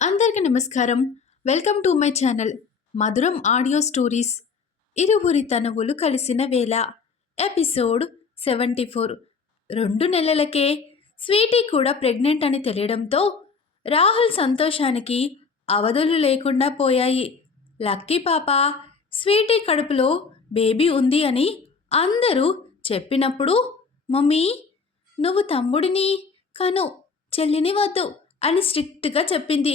అందరికీ నమస్కారం. Welcome to my channel Madhuram audio stories. ఇరువురి తనువులు కలిసిన వేళ ఎపిసోడ్ సెవెంటీ ఫోర్. రెండు నెలలకే స్వీటీ కూడా ప్రెగ్నెంట్ అని తెలియడంతో రాహుల్ సంతోషానికి అవధులు లేకుండా పోయాయి. లక్కీ పాప స్వీటీ కడుపులో బేబీ ఉంది అని అందరూ చెప్పినప్పుడు మమ్మీ నువ్వు తమ్ముడిని కను చెల్లిని వద్దు అని స్ట్రిక్ట్గా చెప్పింది.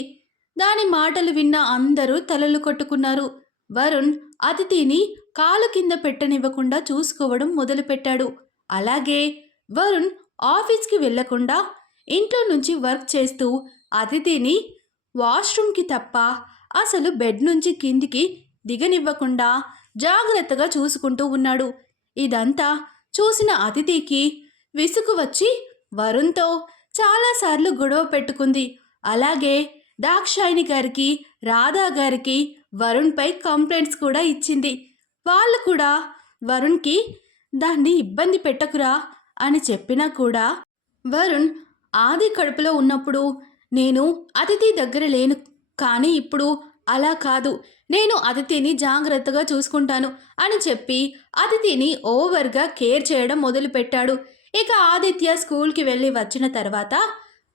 దాని మాటలు విన్న అందరూ తలలు కొట్టుకున్నారు. వరుణ్ అతిథిని కాలు కింద పెట్టనివ్వకుండా చూసుకోవడం మొదలుపెట్టాడు. అలాగే వరుణ్ ఆఫీస్కి వెళ్ళకుండా ఇంట్లో నుంచి వర్క్ చేస్తూ అతిథిని వాష్రూమ్కి తప్ప అసలు బెడ్ నుంచి కిందికి దిగనివ్వకుండా జాగ్రత్తగా చూసుకుంటూ ఉన్నాడు. ఇదంతా చూసిన అతిథికి విసుగు వచ్చి వరుణ్తో చాలాసార్లు గొడవ పెట్టుకుంది. అలాగే దాక్షాయిని గారికి రాధా గారికి వరుణ్పై కంప్లైంట్స్ కూడా ఇచ్చింది. వాళ్ళు కూడా వరుణ్కి దాన్ని ఇబ్బంది పెట్టకురా అని చెప్పినా కూడా వరుణ్ ఆది కడుపులో ఉన్నప్పుడు నేను అతిథి దగ్గర లేను కానీ ఇప్పుడు అలా కాదు. నేను అతిథిని జాగ్రత్తగా చూసుకుంటాను అని చెప్పి అతిథిని ఓవర్గా కేర్ చేయడం మొదలుపెట్టాడు. ఇక ఆదిత్య స్కూల్కి వెళ్ళి వచ్చిన తర్వాత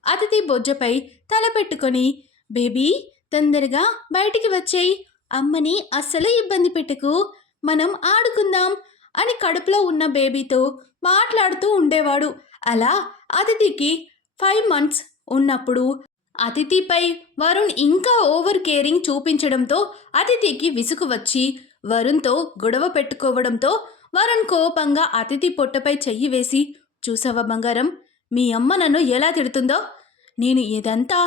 అతిథి బొజ్జపై తలపెట్టుకొని బేబీ తొందరగా బయటికి వచ్చేయి. అమ్మని అస్సలు ఇబ్బంది పెట్టకు. మనం ఆడుకుందాం అని కడుపులో ఉన్న బేబీతో మాట్లాడుతూ ఉండేవాడు. అలా అతిథికి ఫైవ్ మంత్స్ ఉన్నప్పుడు అతిథిపై వరుణ్ ఇంకా ఓవర్ కేరింగ్ చూపించడంతో అతిథికి విసుగు వచ్చి వరుణ్తో గొడవ పెట్టుకోవడంతో వరుణ్ కోపంగా అతిథి పొట్టపై చెయ్యి వేసి చూసావా బంగారం? మీ అమ్మ నన్ను ఎలా తిడుతుందో? నేను ఇదంతా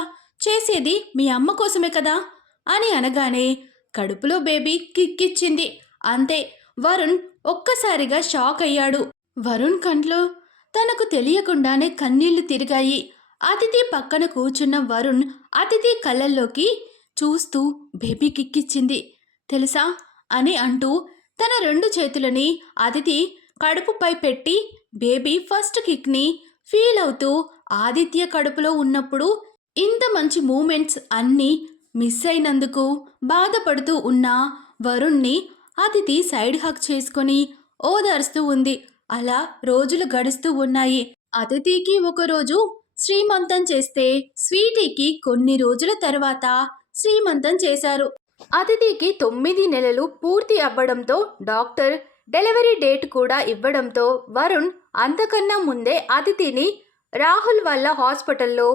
చేసేది మీ అమ్మ కోసమే కదా? అని అనగానే కడుపులో బేబీ కిక్కిచ్చింది. అంతే వరుణ్ ఒక్కసారిగా షాక్ అయ్యాడు. వరుణ్ కంట్లో తనకు తెలియకుండానే కన్నీళ్ళు తిరిగాయి. అతిథి పక్కన కూర్చున్న వరుణ్ అతిథి కళ్ళల్లోకి చూస్తూ బేబీ కిక్కిచ్చింది. తెలుసా? అని అంటూ తన రెండు చేతులని అతిథి కడుపుపై పెట్టి బేబీ ఫస్ట్ కిక్ని ఫీల్ అవుతూ ఆదిత్య కడుపులో ఉన్నప్పుడు ఇంత మంచి మూమెంట్స్ అన్నీ మిస్ అయినందుకు బాధపడుతూ ఉన్న వరుణ్ణి అతిథి సైడ్ హక్ చేసుకొని ఓదార్స్తూ ఉంది. అలా రోజులు గడుస్తూ ఉన్నాయి. అతిథికి ఒకరోజు శ్రీమంతం చేస్తే స్వీటీకి కొన్ని రోజుల తర్వాత శ్రీమంతం చేశారు. అతిథికి తొమ్మిది నెలలు పూర్తి అవ్వడంతో డాక్టర్ డెలివరీ డేట్ కూడా ఇవ్వడంతో వరుణ్ అంతకన్నా ముందే అతిథిని రాహుల్ వల్ల హాస్పిటల్లో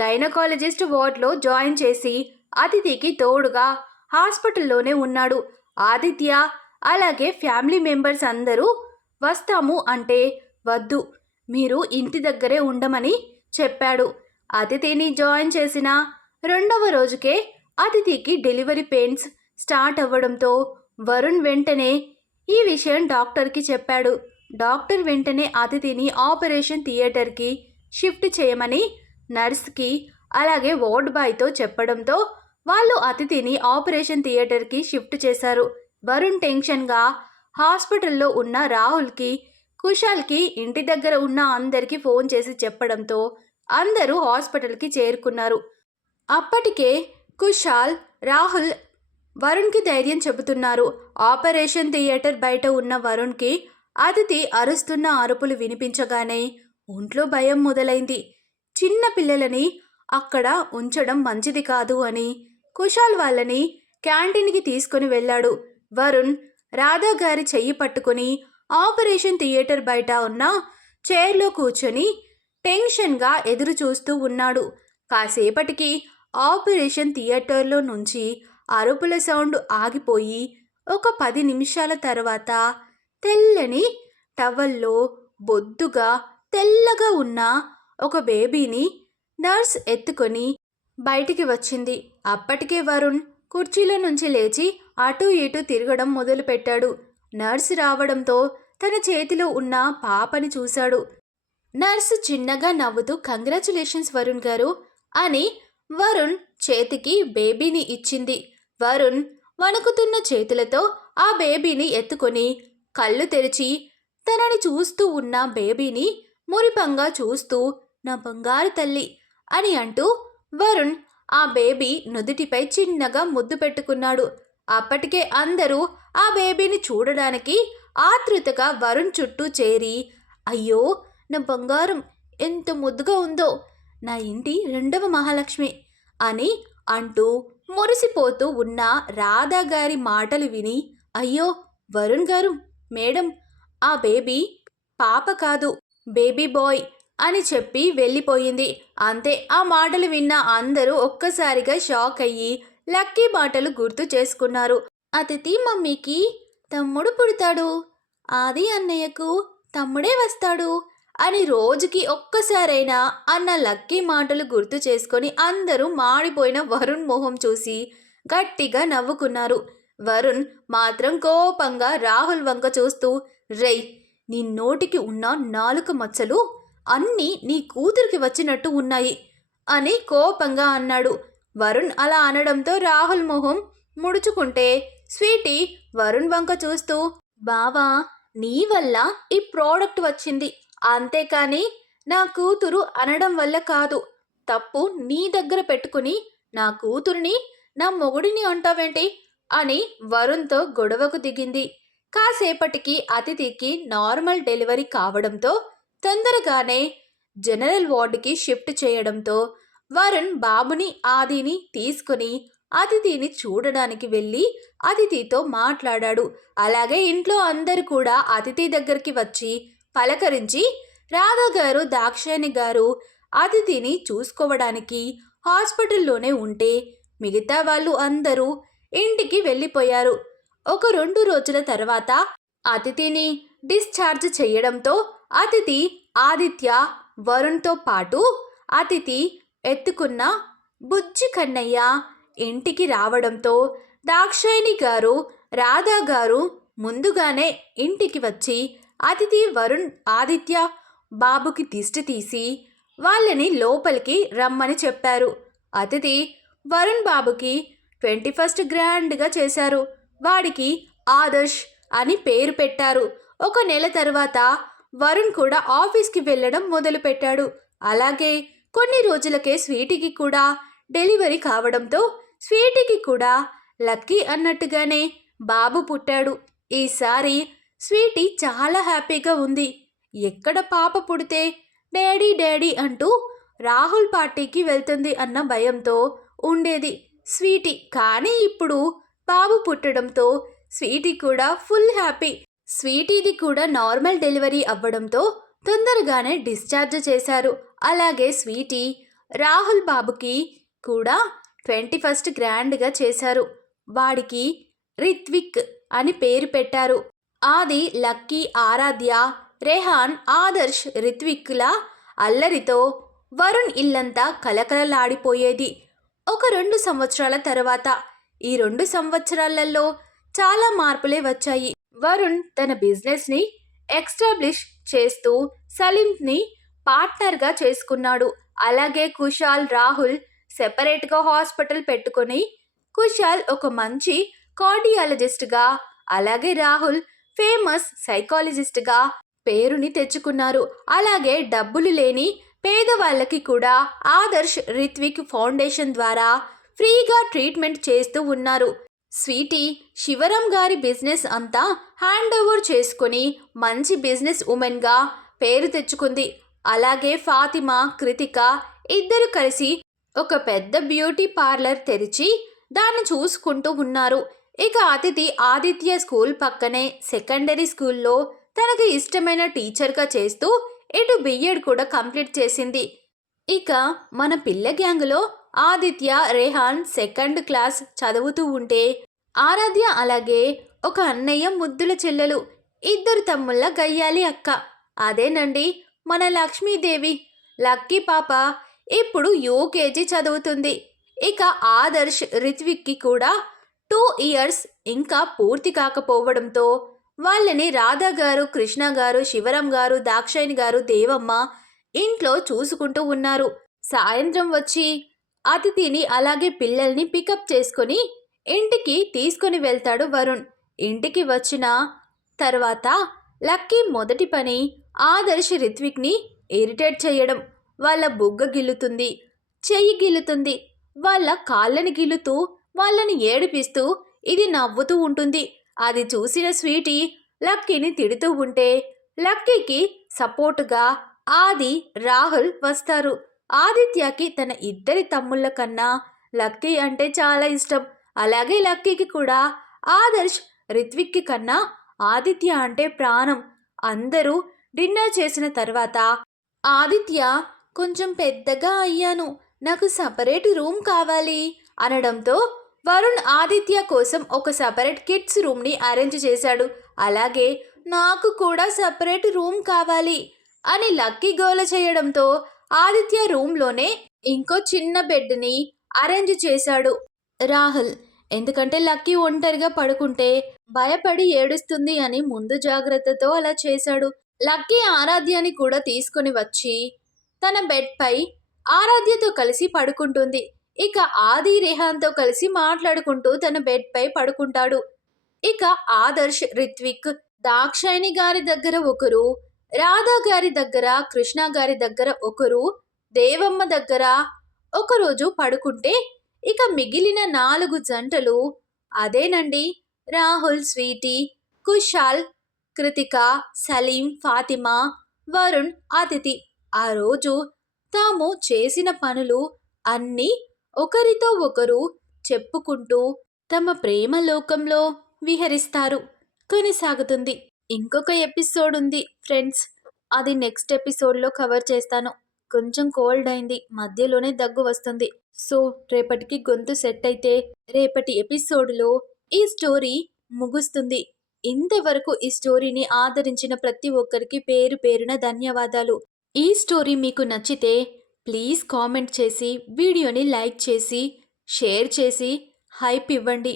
గైనకాలజిస్ట్ వార్డ్లో జాయిన్ చేసి అతిథికి తోడుగా హాస్పిటల్లోనే ఉన్నాడు. ఆదిత్య అలాగే ఫ్యామిలీ మెంబర్స్ అందరూ వస్తాము అంటే వద్దు మీరు ఇంటి దగ్గరే ఉండమని చెప్పాడు. అతిథిని జాయిన్ చేసిన రెండవ రోజుకే అతిథికి డెలివరీ పెయిన్స్ స్టార్ట్ అవ్వడంతో వరుణ్ వెంటనే ఈ విషయం డాక్టర్కి చెప్పాడు. డాక్టర్ వెంటనే అతిథిని ఆపరేషన్ థియేటర్కి షిఫ్ట్ చేయమని నర్స్కి అలాగే వార్డ్ బాయ్తో చెప్పడంతో వాళ్ళు అతిథిని ఆపరేషన్ థియేటర్కి షిఫ్ట్ చేశారు. వరుణ్ టెన్షన్గా హాస్పిటల్లో ఉన్న రాహుల్కి కుశాల్కి ఇంటి దగ్గర ఉన్న అందరికీ ఫోన్ చేసి చెప్పడంతో అందరూ హాస్పిటల్కి చేరుకున్నారు. అప్పటికే కుశాల్ రాహుల్ వరుణ్కి ధైర్యం చెబుతున్నారు. ఆపరేషన్ థియేటర్ బయట ఉన్న వరుణ్కి అతిథి అరుస్తున్న అరుపులు వినిపించగానే ఒంట్లో భయం మొదలైంది. చిన్న పిల్లలని అక్కడ ఉంచడం మంచిది కాదు అని కుషాల్ వాళ్ళని క్యాంటీన్కి తీసుకుని వెళ్ళాడు. వరుణ్ రాధా గారి చెయ్యి పట్టుకుని ఆపరేషన్ థియేటర్ బయట ఉన్న చైర్లో కూర్చొని టెన్షన్గా ఎదురు చూస్తూ ఉన్నాడు. కాసేపటికి ఆపరేషన్ థియేటర్లో నుంచి అరుపుల సౌండ్ ఆగిపోయి ఒక పది నిమిషాల తర్వాత తెల్లని టవల్లో బొద్దుగా తెల్లగా ఉన్న ఒక బేబీని నర్స్ ఎత్తుకొని బయటికి వచ్చింది. అప్పటికే వరుణ్ కుర్చీలో నుంచి లేచి అటూ ఇటూ తిరగడం మొదలుపెట్టాడు. నర్స్ రావడంతో తన చేతిలో ఉన్న పాపని చూశాడు. నర్సు చిన్నగా నవ్వుతూ కంగ్రాచులేషన్స్ వరుణ్ గారు అని వరుణ్ చేతికి బేబీని ఇచ్చింది. వరుణ్ వణుకుతున్న చేతులతో ఆ బేబీని ఎత్తుకొని కళ్ళు తెరిచి తనని చూస్తూ ఉన్న బేబీని మురిపంగా చూస్తూ నా బంగారు తల్లి అని అంటూ వరుణ్ ఆ బేబీ నుదుటిపై చిన్నగా ముద్దు పెట్టుకున్నాడు. అప్పటికే అందరూ ఆ బేబీని చూడడానికి ఆతృతగా వరుణ్ చుట్టూ చేరి అయ్యో నా బంగారం ఎంత ముద్దుగా ఉందో నా ఇంటి రెండవ మహాలక్ష్మి అని అంటూ మురిసిపోతూ ఉన్న రాధా గారి మాటలు విని అయ్యో వరుణ్ గారు మేడం ఆ బేబీ పాప కాదు. బేబీ బాయ్ అని చెప్పి వెళ్ళిపోయింది. అంతే ఆ మాటలు విన్న అందరూ ఒక్కసారిగా షాక్ అయ్యి లక్కీ మాటలు గుర్తు చేసుకున్నారు. అతిథి మమ్మీకి తమ్ముడు పుడతాడు. ఆది అన్నయ్యకు తమ్ముడే వస్తాడు అని రోజుకి ఒక్కసారైనా అన్న లక్కీ మాటలు గుర్తు చేసుకొని అందరూ మాడిపోయిన వరుణ్ మొహం చూసి గట్టిగా నవ్వుకున్నారు. వరుణ్ మాత్రం కోపంగా రాహుల్ వంక చూస్తూ రై నీ నోటికి ఉన్న నాలుక మచ్చలు అన్నీ నీ కూతురికి వచ్చినట్టు ఉన్నాయి అని కోపంగా అన్నాడు. వరుణ్ అలా అనడంతో రాహుల్ మొహం ముడుచుకుంటే స్వీటీ వరుణ్ వంక చూస్తూ బావా నీ వల్ల ఈ ప్రోడక్ట్ వచ్చింది. అంతేకాని నా కూతురు అనడం వల్ల కాదు. తప్పు నీ దగ్గర పెట్టుకుని నా కూతురిని నా మొగుడిని అంటావేంటి? అని వరుణ్తో గొడవకు దిగింది. కాసేపటికి అతిథికి నార్మల్ డెలివరీ కావడంతో తొందరగానే జనరల్ వార్డుకి షిఫ్ట్ చేయడంతో వరుణ్ బాబుని ఆదిని తీసుకుని అతిథిని చూడడానికి వెళ్ళి అతిథితో మాట్లాడాడు. అలాగే ఇంట్లో అందరు కూడా అతిథి దగ్గరికి వచ్చి పలకరించి రాధా గారు దాక్షాయణి గారు అతిథిని చూసుకోవడానికి హాస్పిటల్లోనే ఉంటే మిగతా వాళ్ళు అందరూ ఇంటికి వెళ్ళిపోయారు. ఒక రెండు రోజుల తర్వాత అతిథిని డిశ్చార్జ్ చేయడంతో అతిథి ఆదిత్య వరుణ్తో పాటు అతిథి ఎత్తుకున్న బుజ్జి కన్నయ్య ఇంటికి రావడంతో దాక్షాయిని గారు రాధా గారు ముందుగానే ఇంటికి వచ్చి అతిథి వరుణ్ ఆదిత్య బాబుకి దిష్టి తీసి వాళ్ళని లోపలికి రమ్మని చెప్పారు. అతిథి వరుణ్ బాబుకి ట్వంటీ ఫస్ట్ గ్రాండ్గా చేశారు. వాడికి ఆదర్శ్ అని పేరు పెట్టారు. ఒక నెల తర్వాత వరుణ్ కూడా ఆఫీస్కి వెళ్ళడం మొదలుపెట్టాడు. అలాగే కొన్ని రోజులకే స్వీటీకి కూడా డెలివరీ కావడంతో స్వీటీకి కూడా లక్కీ అన్నట్టుగానే బాబు పుట్టాడు. ఈసారి స్వీటీ చాలా హ్యాపీగా ఉంది. ఎక్కడ పాప పుడితే డాడీ డాడీ అంటూ రాహుల్ పార్టీకి వెళ్తుంది అన్న భయంతో ఉండేది స్వీటీ. కానీ ఇప్పుడు బాబు పుట్టడంతో స్వీటీ కూడా ఫుల్ హ్యాపీ. స్వీటీది కూడా నార్మల్ డెలివరీ అవ్వడంతో తొందరగానే డిశ్చార్జ్ చేశారు. అలాగే స్వీటీ రాహుల్ బాబుకి కూడా ట్వంటీ ఫస్ట్ గ్రాండ్గా చేశారు. వాడికి రిత్విక్ అని పేరు పెట్టారు. ఆది లక్కీ ఆరాధ్య రెహాన్ ఆదర్శ్ రిత్విక్ల అల్లరితో వరుణ్ ఇల్లంతా కలకలలాడిపోయేది ఒక రెండు సంవత్సరాల తర్వాత. ఈ రెండు సంవత్సరాలలో చాలా మార్పులే వచ్చాయి. వరుణ్ తన బిజినెస్ని ఎక్స్టాబ్లిష్ చేస్తూ సలీంని పార్ట్నర్గా చేసుకున్నాడు. అలాగే కుషాల్ రాహుల్ సెపరేట్గా హాస్పిటల్ పెట్టుకొని కుషాల్ ఒక మంచి కార్డియాలజిస్ట్గా అలాగే రాహుల్ ఫేమస్ సైకాలజిస్ట్గా పేరుని తెచ్చుకున్నారు. అలాగే డబ్బులు లేని పేదవాళ్ళకి కూడా ఆదర్శ్ రిత్విక్ ఫౌండేషన్ ద్వారా ఫ్రీగా ట్రీట్మెంట్ చేస్తూ ఉన్నారు. స్వీటీ శివరాం గారి బిజినెస్ అంతా హ్యాండ్ ఓవర్ చేసుకుని మంచి బిజినెస్ ఉమెన్గా పేరు తెచ్చుకుంది. అలాగే ఫాతిమా కృతిక ఇద్దరు కలిసి ఒక పెద్ద బ్యూటీ పార్లర్ తెరిచి దాన్ని చూసుకుంటూ ఉన్నారు. ఇక అతిథి ఆదిత్య స్కూల్ పక్కనే సెకండరీ స్కూల్లో తనకు ఇష్టమైన టీచర్గా చేస్తూ ఇటు బిఎడ్ కూడా కంప్లీట్ చేసింది. ఇక మన పిల్ల గ్యాంగ్లో ఆదిత్య రెహాన్ సెకండ్ క్లాస్ చదువుతూ ఉంటే ఆరాధ్య అలాగే ఒక అన్నయ్య ముద్దుల చెల్లెలు. ఇద్దరు తమ్ముళ్ళ గయ్యాలి అక్క. అదేనండి మన లక్ష్మీదేవి. లక్కీ పాప ఇప్పుడు యూకేజీ చదువుతుంది. ఇక ఆదర్శ్ రిత్విక్కి కూడా టూ ఇయర్స్ ఇంకా పూర్తి కాకపోవడంతో వాళ్ళని రాధా గారు కృష్ణ గారు శివరాం గారు దాక్షాయిని గారు దేవమ్మ ఇంట్లో చూసుకుంటూ ఉన్నారు. సాయంత్రం వచ్చి అతిథిని అలాగే పిల్లల్ని పికప్ చేసుకొని ఇంటికి తీసుకొని వెళ్తాడు వరుణ్. ఇంటికి వచ్చిన తర్వాత లక్కీ మొదటి పని ఆదర్శ్ రిత్విక్ని ఇరిటేట్ చేయడం. వాళ్ళ బుగ్గ గిల్లుతుంది చెయ్యి గిల్లుతుంది. వాళ్ళ కాళ్ళని గిల్లుతూ వాళ్ళని ఏడిపిస్తూ ఇది నవ్వుతూ ఉంటుంది. అది చూసిన స్వీటీ లక్కీని తిడుతూ ఉంటే లక్కీకి సపోర్టుగా ఆది రాహుల్ వస్తారు. ఆదిత్యకి తన ఇద్దరి తమ్ముళ్ళ కన్నా లక్కీ అంటే చాలా ఇష్టం. అలాగే లక్కీకి కూడా. ఆదర్శ్ రిత్విక్కి కన్నా ఆదిత్య అంటే ప్రాణం. అందరూ డిన్నర్ చేసిన తర్వాత ఆదిత్య కొంచెం పెద్దగా అయ్యాను. నాకు సపరేట్ రూమ్ కావాలి అనడంతో వరుణ్ ఆదిత్య కోసం ఒక సపరేట్ కిడ్స్ రూమ్ని అరేంజ్ చేశాడు. అలాగే నాకు కూడా సపరేట్ రూమ్ కావాలి అని లక్కీ గోల చేయడంతో ఆదిత్య రూమ్లోనే ఇంకో చిన్న బెడ్ని అరేంజ్ చేశాడు. రాహుల్ ఎందుకంటే లక్కీ ఒంటరిగా పడుకుంటే భయపడి ఏడుస్తుంది అని ముందు జాగ్రత్తతో అలా చేశాడు. లక్కీ ఆరాధ్యని కూడా తీసుకొని వచ్చి తన బెడ్పై ఆరాధ్యతో కలిసి పడుకుంటుంది. ఇక ఆది రేహాన్తో కలిసి మాట్లాడుకుంటూ తన బెడ్పై పడుకుంటాడు. ఇక ఆదర్శ్ రిత్విక్ దాక్షాయిని గారి దగ్గర ఒకరు రాధా గారి దగ్గర కృష్ణ గారి దగ్గర ఒకరు దేవమ్మ దగ్గర ఒకరోజు పడుకుంటే ఇక మిగిలిన నాలుగు జంటలు అదేనండి. రాహుల్ స్వీటీ కుషాల్ కృతిక సలీం ఫాతిమా వరుణ్ అతిథి. ఆ రోజు తాము చేసిన పనులు అన్నీ ఒకరితో ఒకరు చెప్పుకుంటూ తమ ప్రేమ లోకంలో విహరిస్తారు. కొనసాగుతుంది. ఇంకొక ఎపిసోడ్ ఉంది ఫ్రెండ్స్. అది నెక్స్ట్ ఎపిసోడ్లో కవర్ చేస్తాను. కొంచెం కోల్డ్ అయింది మధ్యలోనే దగ్గు వస్తుంది. సో రేపటికి గొంతు సెట్ అయితే రేపటి ఎపిసోడ్లో ఈ స్టోరీ ముగుస్తుంది. ఇంతవరకు ఈ స్టోరీని ఆదరించిన ప్రతి ఒక్కరికి పేరు పేరున ధన్యవాదాలు. ఈ స్టోరీ మీకు నచ్చితే ప్లీజ్ కామెంట్ చేసి వీడియోని లైక్ చేసి షేర్ చేసి హైప్ ఇవ్వండి.